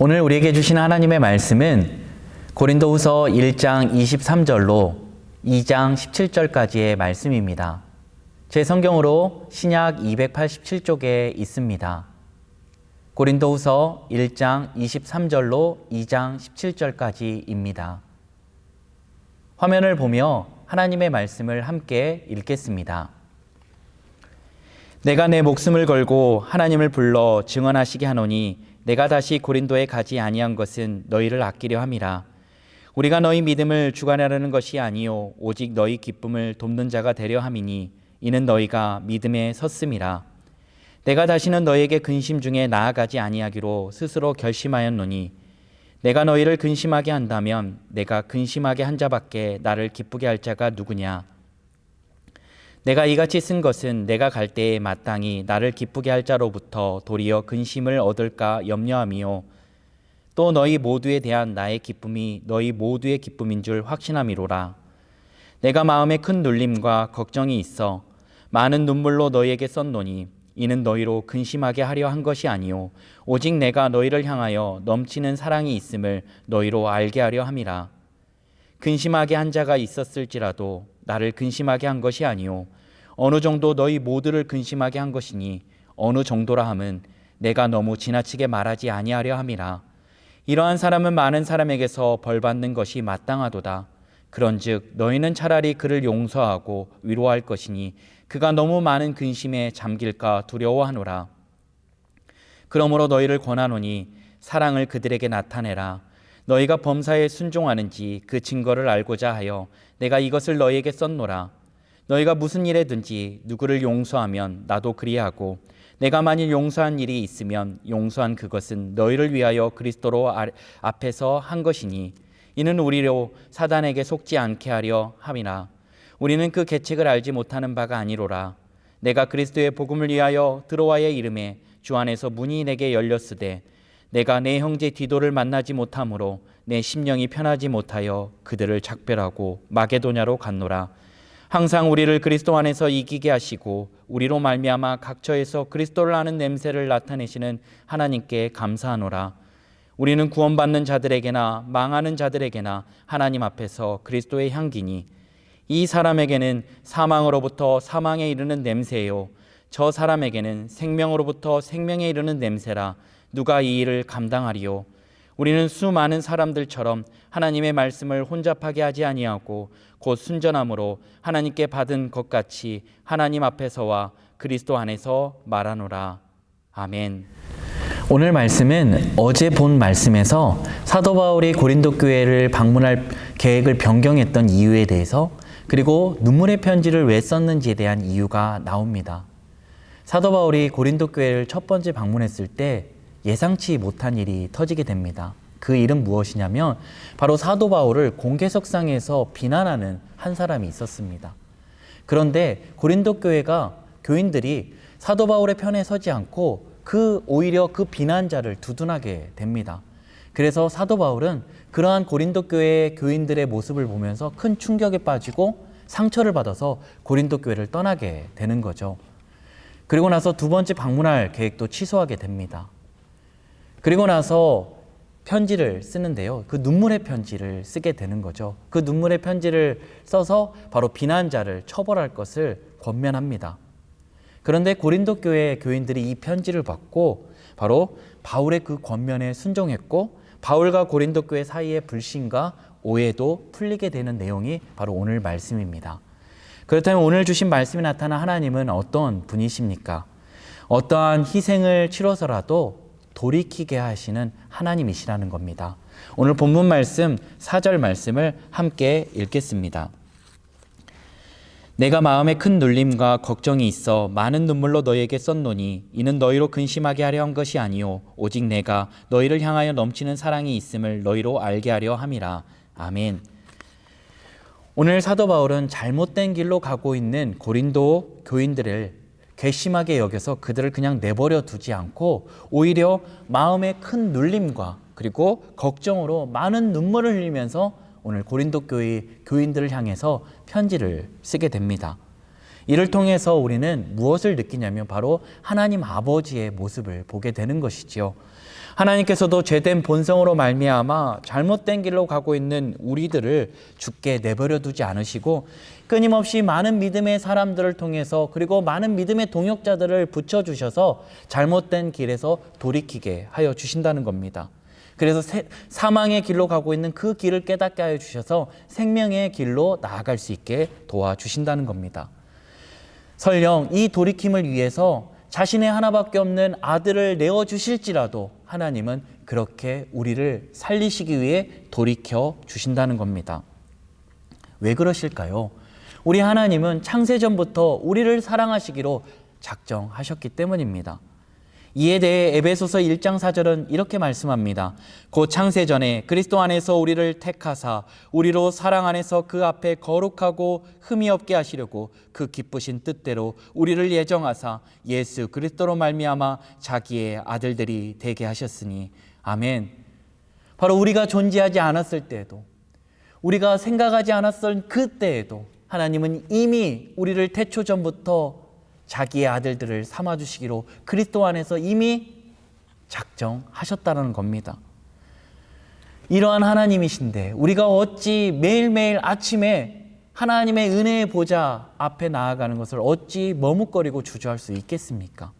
오늘 우리에게 주신 하나님의 말씀은 고린도후서 1장 23절로 2장 17절까지의 말씀입니다. 제 성경으로 신약 287쪽에 있습니다. 고린도후서 1장 23절로 2장 17절까지입니다. 화면을 보며 하나님의 말씀을 함께 읽겠습니다. 내가 내 목숨을 걸고 하나님을 불러 증언하시게 하노니 내가 다시 고린도에 가지 아니한 것은 너희를 아끼려 함이라. 우리가 너희 믿음을 주관하려는 것이 아니요 오직 너희 기쁨을 돕는 자가 되려 함이니 이는 너희가 믿음에 섰음이라. 내가 다시는 너희에게 근심 중에 나아가지 아니하기로 스스로 결심하였노니 내가 너희를 근심하게 한다면 내가 근심하게 한 자밖에 나를 기쁘게 할 자가 누구냐. 내가 이같이 쓴 것은 내가 갈 때에 마땅히 나를 기쁘게 할 자로부터 도리어 근심을 얻을까 염려함이요 또 너희 모두에 대한 나의 기쁨이 너희 모두의 기쁨인 줄 확신함이로라. 내가 마음에 큰 눌림과 걱정이 있어 많은 눈물로 너희에게 썼노니 이는 너희로 근심하게 하려 한 것이 아니요 오직 내가 너희를 향하여 넘치는 사랑이 있음을 너희로 알게 하려 함이라. 근심하게 한 자가 있었을지라도 나를 근심하게 한 것이 아니요 어느 정도 너희 모두를 근심하게 한 것이니 어느 정도라 함은 내가 너무 지나치게 말하지 아니하려 함이라. 이러한 사람은 많은 사람에게서 벌받는 것이 마땅하도다. 그런즉 너희는 차라리 그를 용서하고 위로할 것이니 그가 너무 많은 근심에 잠길까 두려워하노라. 그러므로 너희를 권하노니 사랑을 그들에게 나타내라. 너희가 범사에 순종하는지 그 증거를 알고자 하여 내가 이것을 너희에게 썼노라. 너희가 무슨 일에든지 누구를 용서하면 나도 그리하고 내가 만일 용서한 일이 있으면 용서한 그것은 너희를 위하여 그리스도로 앞에서 한 것이니 이는 우리로 사단에게 속지 않게 하려 함이라. 우리는 그 계책을 알지 못하는 바가 아니로라. 내가 그리스도의 복음을 위하여 드로아의 이름에 주 안에서 문이 내게 열렸으되 내가 내 형제 디도를 만나지 못하므로 내 심령이 편하지 못하여 그들을 작별하고 마게도냐로 갔노라. 항상 우리를 그리스도 안에서 이기게 하시고 우리로 말미암아 각처에서 그리스도를 아는 냄새를 나타내시는 하나님께 감사하노라. 우리는 구원받는 자들에게나 망하는 자들에게나 하나님 앞에서 그리스도의 향기니 이 사람에게는 사망으로부터 사망에 이르는 냄새요 저 사람에게는 생명으로부터 생명에 이르는 냄새라. 누가 이 일을 감당하리요. 우리는 수많은 사람들처럼 하나님의 말씀을 혼잡하게 하지 아니하고 곧 순전함으로 하나님께 받은 것 같이 하나님 앞에서와 그리스도 안에서 말하노라. 아멘. 오늘 말씀은 어제 본 말씀에서 사도 바울이 고린도 교회를 방문할 계획을 변경했던 이유에 대해서 그리고 눈물의 편지를 왜 썼는지에 대한 이유가 나옵니다. 사도 바울이 고린도 교회를 첫 번째 방문했을 때 예상치 못한 일이 터지게 됩니다. 그 일은 무엇이냐면 바로 사도 바울을 공개석상에서 비난하는 한 사람이 있었습니다. 그런데 고린도 교회가 교인들이 사도 바울의 편에 서지 않고 오히려 그 비난자를 두둔하게 됩니다. 그래서 사도 바울은 그러한 고린도 교회의 교인들의 모습을 보면서 큰 충격에 빠지고 상처를 받아서 고린도 교회를 떠나게 되는 거죠. 그리고 나서 두 번째 방문할 계획도 취소하게 됩니다. 그리고 나서 편지를 쓰는데요. 그 눈물의 편지를 쓰게 되는 거죠. 그 눈물의 편지를 써서 바로 비난자를 처벌할 것을 권면합니다. 그런데 고린도 교회 교인들이 이 편지를 받고 바로 바울의 그 권면에 순종했고 바울과 고린도 교회 사이의 불신과 오해도 풀리게 되는 내용이 바로 오늘 말씀입니다. 그렇다면 오늘 주신 말씀에 나타난 하나님은 어떤 분이십니까? 어떠한 희생을 치러서라도 돌이키게 하시는 하나님이시라는 겁니다. 오늘 본문 말씀 4절 말씀을 함께 읽겠습니다. 내가 마음에 큰 눌림과 걱정이 있어 많은 눈물로 너희에게 썼노니 이는 너희로 근심하게 하려 한 것이 아니요 오직 내가 너희를 향하여 넘치는 사랑이 있음을 너희로 알게 하려 함이라. 아멘. 오늘 사도 바울은 잘못된 길로 가고 있는 고린도 교인들을 괘씸하게 여겨서 그들을 그냥 내버려 두지 않고 오히려 마음에 큰 눌림과 그리고 걱정으로 많은 눈물을 흘리면서 오늘 고린도 교회 교인들을 향해서 편지를 쓰게 됩니다. 이를 통해서 우리는 무엇을 느끼냐면 바로 하나님 아버지의 모습을 보게 되는 것이지요. 하나님께서도 죄된 본성으로 말미암아 잘못된 길로 가고 있는 우리들을 죽게 내버려 두지 않으시고 끊임없이 많은 믿음의 사람들을 통해서 그리고 많은 믿음의 동역자들을 붙여주셔서 잘못된 길에서 돌이키게 하여 주신다는 겁니다. 그래서 사망의 길로 가고 있는 그 길을 깨닫게 하여 주셔서 생명의 길로 나아갈 수 있게 도와주신다는 겁니다. 설령 이 돌이킴을 위해서 자신의 하나밖에 없는 아들을 내어주실지라도 하나님은 그렇게 우리를 살리시기 위해 돌이켜 주신다는 겁니다. 왜 그러실까요? 우리 하나님은 창세전부터 우리를 사랑하시기로 작정하셨기 때문입니다. 이에 대해 에베소서 1장 4절은 이렇게 말씀합니다. 곧 창세전에 그리스도 안에서 우리를 택하사 우리로 사랑 안에서 그 앞에 거룩하고 흠이 없게 하시려고 그 기쁘신 뜻대로 우리를 예정하사 예수 그리스도로 말미암아 자기의 아들들이 되게 하셨으니 아멘. 바로 우리가 존재하지 않았을 때에도 우리가 생각하지 않았을 그때에도 하나님은 이미 우리를 태초 전부터 자기의 아들들을 삼아주시기로 그리스도 안에서 이미 작정하셨다는 겁니다. 이러한 하나님이신데 우리가 어찌 매일매일 아침에 하나님의 은혜의 보좌 앞에 나아가는 것을 어찌 머뭇거리고 주저할 수 있겠습니까?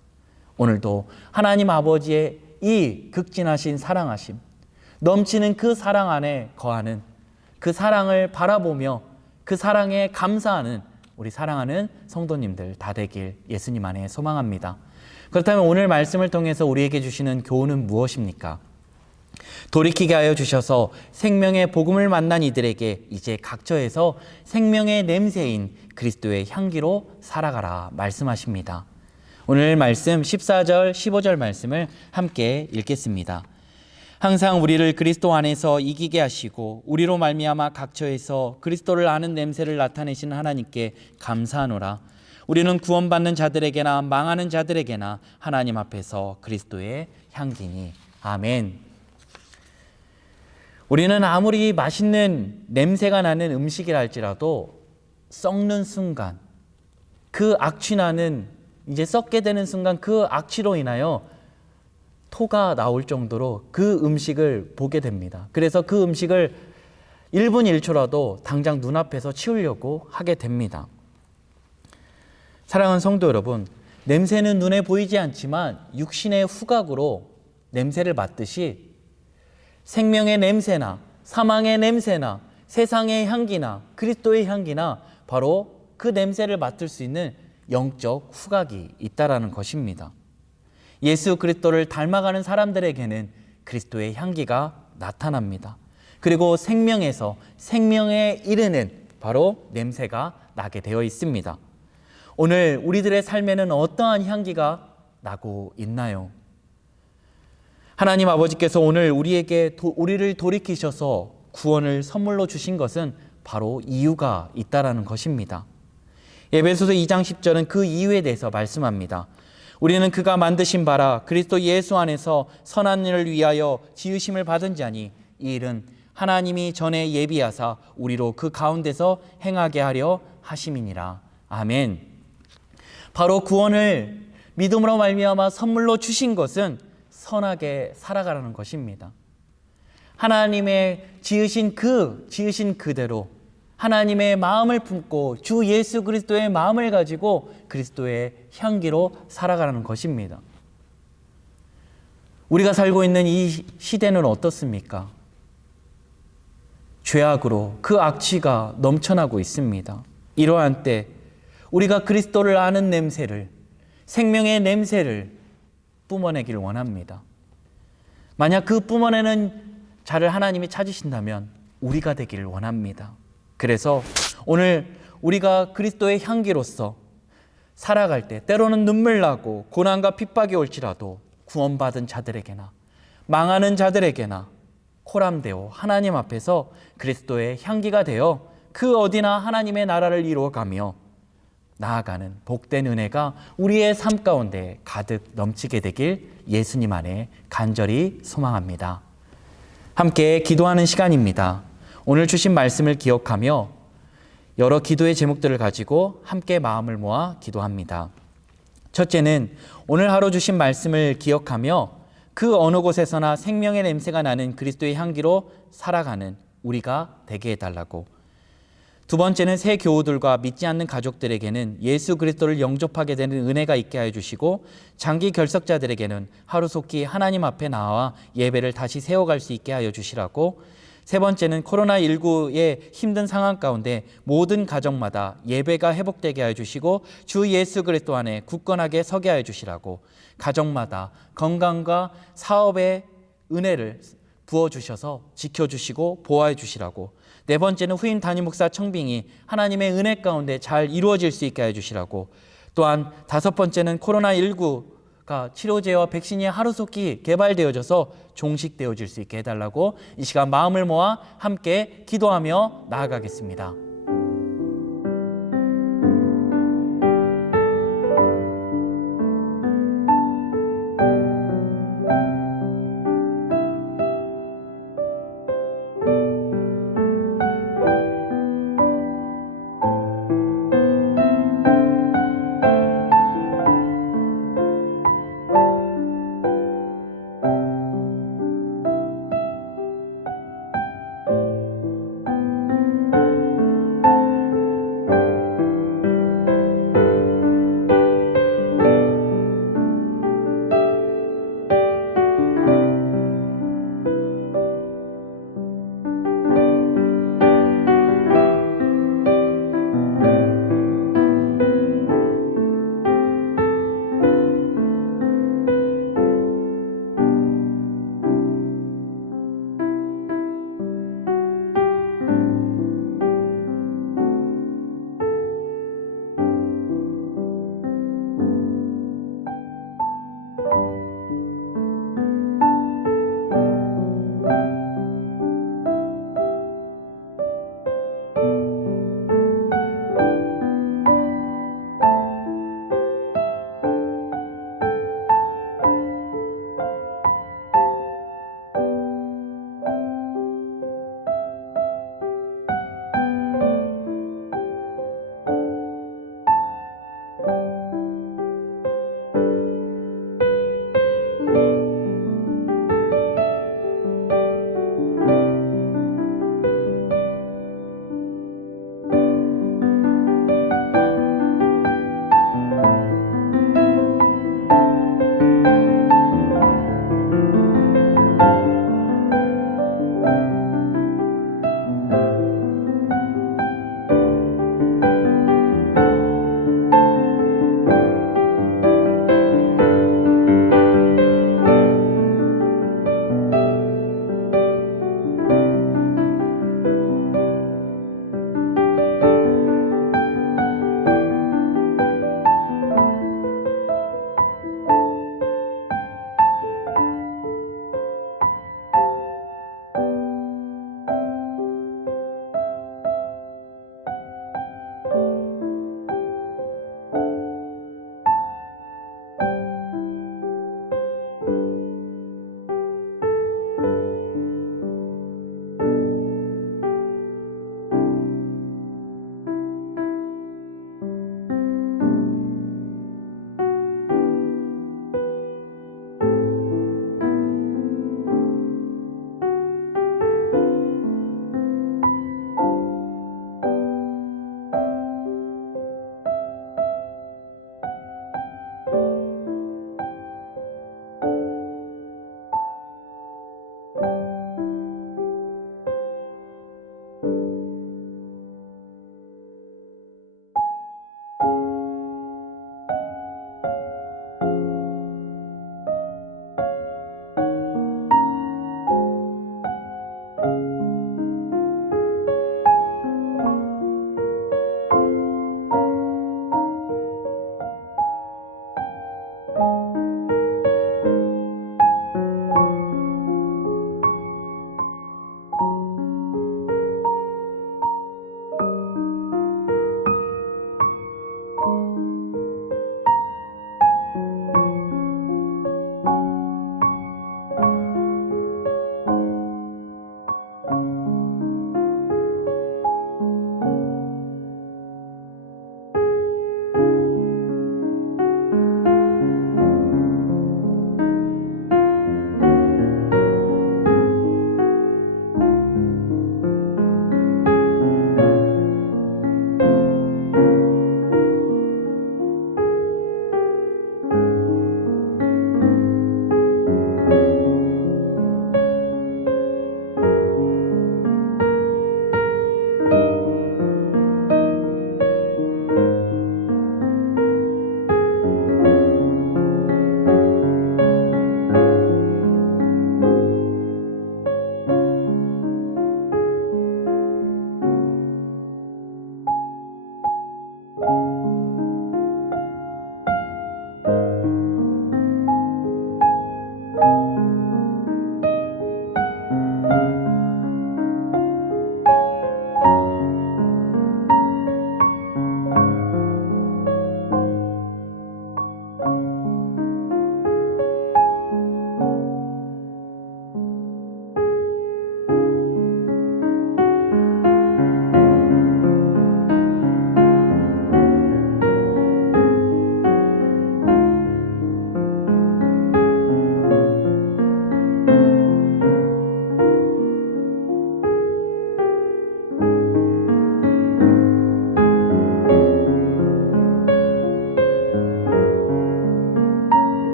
오늘도 하나님 아버지의 이 극진하신 사랑하심, 넘치는 그 사랑 안에 거하는 그 사랑을 바라보며 그 사랑에 감사하는 우리 사랑하는 성도님들 다 되길 예수님 안에 소망합니다. 그렇다면 오늘 말씀을 통해서 우리에게 주시는 교훈은 무엇입니까? 돌이키게 하여 주셔서 생명의 복음을 만난 이들에게 이제 각처에서 생명의 냄새인 그리스도의 향기로 살아가라 말씀하십니다. 오늘 말씀 14절 15절 말씀을 함께 읽겠습니다. 항상 우리를 그리스도 안에서 이기게 하시고 우리로 말미암아 각처에서 그리스도를 아는 냄새를 나타내시는 하나님께 감사하노라. 우리는 구원받는 자들에게나 망하는 자들에게나 하나님 앞에서 그리스도의 향기니. 아멘. 우리는 아무리 맛있는 냄새가 나는 음식이라 할지라도 썩는 순간, 그 악취나는 이제 썩게 되는 순간 그 악취로 인하여 토가 나올 정도로 그 음식을 보게 됩니다. 그래서 그 음식을 1분 1초라도 당장 눈앞에서 치우려고 하게 됩니다. 사랑하는 성도 여러분, 냄새는 눈에 보이지 않지만 육신의 후각으로 냄새를 맡듯이 생명의 냄새나 사망의 냄새나 세상의 향기나 그리스도의 향기나 바로 그 냄새를 맡을 수 있는 영적 후각이 있다라는 것입니다. 예수 그리스도를 닮아가는 사람들에게는 그리스도의 향기가 나타납니다. 그리고 생명에서 생명에 이르는 바로 냄새가 나게 되어 있습니다. 오늘 우리들의 삶에는 어떠한 향기가 나고 있나요? 하나님 아버지께서 오늘 우리를 돌이키셔서 구원을 선물로 주신 것은 바로 이유가 있다라는 것입니다. 에베소서 2장 10절은 그 이유에 대해서 말씀합니다. 우리는 그가 만드신 바라 그리스도 예수 안에서 선한 일을 위하여 지으심을 받은 자니 이 일은 하나님이 전에 예비하사 우리로 그 가운데서 행하게 하려 하심이니라. 아멘. 바로 구원을 믿음으로 말미암아 선물로 주신 것은 선하게 살아가라는 것입니다. 하나님의 지으신 그대로 하나님의 마음을 품고 주 예수 그리스도의 마음을 가지고 그리스도의 향기로 살아가는 것입니다. 우리가 살고 있는 이 시대는 어떻습니까? 죄악으로 그 악취가 넘쳐나고 있습니다. 이러한 때 우리가 그리스도를 아는 냄새를, 생명의 냄새를 뿜어내길 원합니다. 만약 그 뿜어내는 자를 하나님이 찾으신다면 우리가 되기를 원합니다. 그래서 오늘 우리가 그리스도의 향기로서 살아갈 때 때로는 눈물 나고 고난과 핍박이 올지라도 구원받은 자들에게나 망하는 자들에게나 코람되어 하나님 앞에서 그리스도의 향기가 되어 그 어디나 하나님의 나라를 이루어가며 나아가는 복된 은혜가 우리의 삶 가운데 가득 넘치게 되길 예수님 안에 간절히 소망합니다. 함께 기도하는 시간입니다. 오늘 주신 말씀을 기억하며 여러 기도의 제목들을 가지고 함께 마음을 모아 기도합니다. 첫째는 오늘 하루 주신 말씀을 기억하며 그 어느 곳에서나 생명의 냄새가 나는 그리스도의 향기로 살아가는 우리가 되게 해달라고. 두 번째는 새 교우들과 믿지 않는 가족들에게는 예수 그리스도를 영접하게 되는 은혜가 있게 하여 주시고, 장기 결석자들에게는 하루속히 하나님 앞에 나와 예배를 다시 세워갈 수 있게 하여 주시라고. 세 번째는 코로나19의 힘든 상황 가운데 모든 가정마다 예배가 회복되게 하여 주시고, 주 예수 그리스도 안에 굳건하게 서게 하여 주시라고. 가정마다 건강과 사업의 은혜를 부어주셔서 지켜주시고 보호해 주시라고. 네 번째는 후임 담임 목사 청빙이 하나님의 은혜 가운데 잘 이루어질 수 있게 해주시라고. 또한 다섯 번째는 코로나19가 치료제와 백신이 하루속히 개발되어져서 종식되어질 수 있게 해달라고. 이 시간 마음을 모아 함께 기도하며 나아가겠습니다.